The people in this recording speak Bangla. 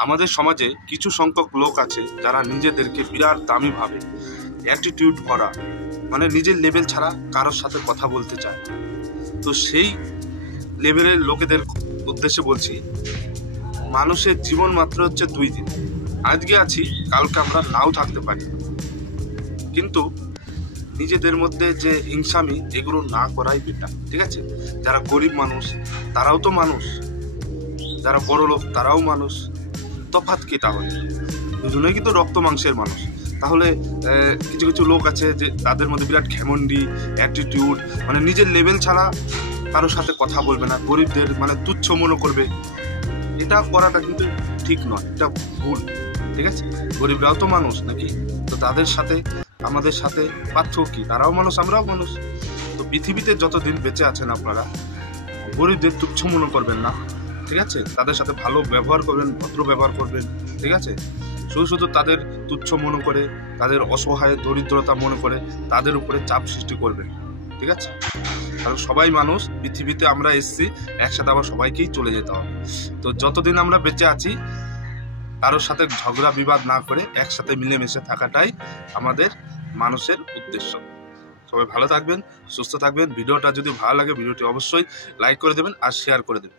আমাদের সমাজে কিছু সংখ্যক লোক আছে যারা নিজেদেরকে বিরাট দামি ভাবে, অ্যাটিটিউড ভরা, মানে নিজের লেভেল ছাড়া কারোর সাথে কথা বলতে চায়। তো সেই লেভেলের লোকেদের উদ্দেশ্যে বলছি, মানুষের জীবন মাত্র হচ্ছে 2 দিন। আজকে আছি, কালকে আমরা নাও থাকতে পারি, কিন্তু নিজেদের মধ্যে যে হিংসামি এগুলো না করাই বেটার, ঠিক আছে? যারা গরিব মানুষ তারাও তো মানুষ, যারা বড় লোক তারাও মানুষ, তফাৎ কি তাহলে? দুজনেই কিন্তু রক্ত মাংসের মানুষ। তাহলে কিছু কিছু লোক আছে যে তাদের মধ্যে বিরাট ঘ্যামন্ডি, অ্যাটিটিউড, মানে নিজের লেভেল ছাড়া কারোর সাথে কথা বলবে না, গরিবদের মানে তুচ্ছ মনে করবে। এটা করাটা কিন্তু ঠিক নয়, এটা ভুল, ঠিক আছে? গরিবরাও তো মানুষ নাকি? তো তাদের সাথে আমাদের সাথে পার্থক্য কি? তারাও মানুষ, আমরাও মানুষ। তো পৃথিবীতে যতদিন বেঁচে আছেন আপনারা গরিবদের তুচ্ছ মনে করবেন না, ঠিক আছে? তাদের সাথে ভালো ব্যবহার করবেন, ভদ্র ব্যবহার করবেন, ঠিক আছে? শুধু তাদের তুচ্ছ মনে করে, তাদের অসহায় দরিদ্রতা মনে করে তাদের উপরে চাপ সৃষ্টি করবেন, ঠিক আছে? কারণ সবাই মানুষ, পৃথিবীতে আমরা এসেছি একসাথে, আবার সবাইকেই চলে যেতে হবে। তো যতদিন আমরা বেঁচে আছি কারোর সাথে ঝগড়া বিবাদ না করে একসাথে মিলেমিশে থাকাটাই আমাদের মানুষের উদ্দেশ্য। সবাই ভালো থাকবেন, সুস্থ থাকবেন। ভিডিওটা যদি ভালো লাগে ভিডিওটি অবশ্যই লাইক করে দেবেন আর শেয়ার করে দেবেন।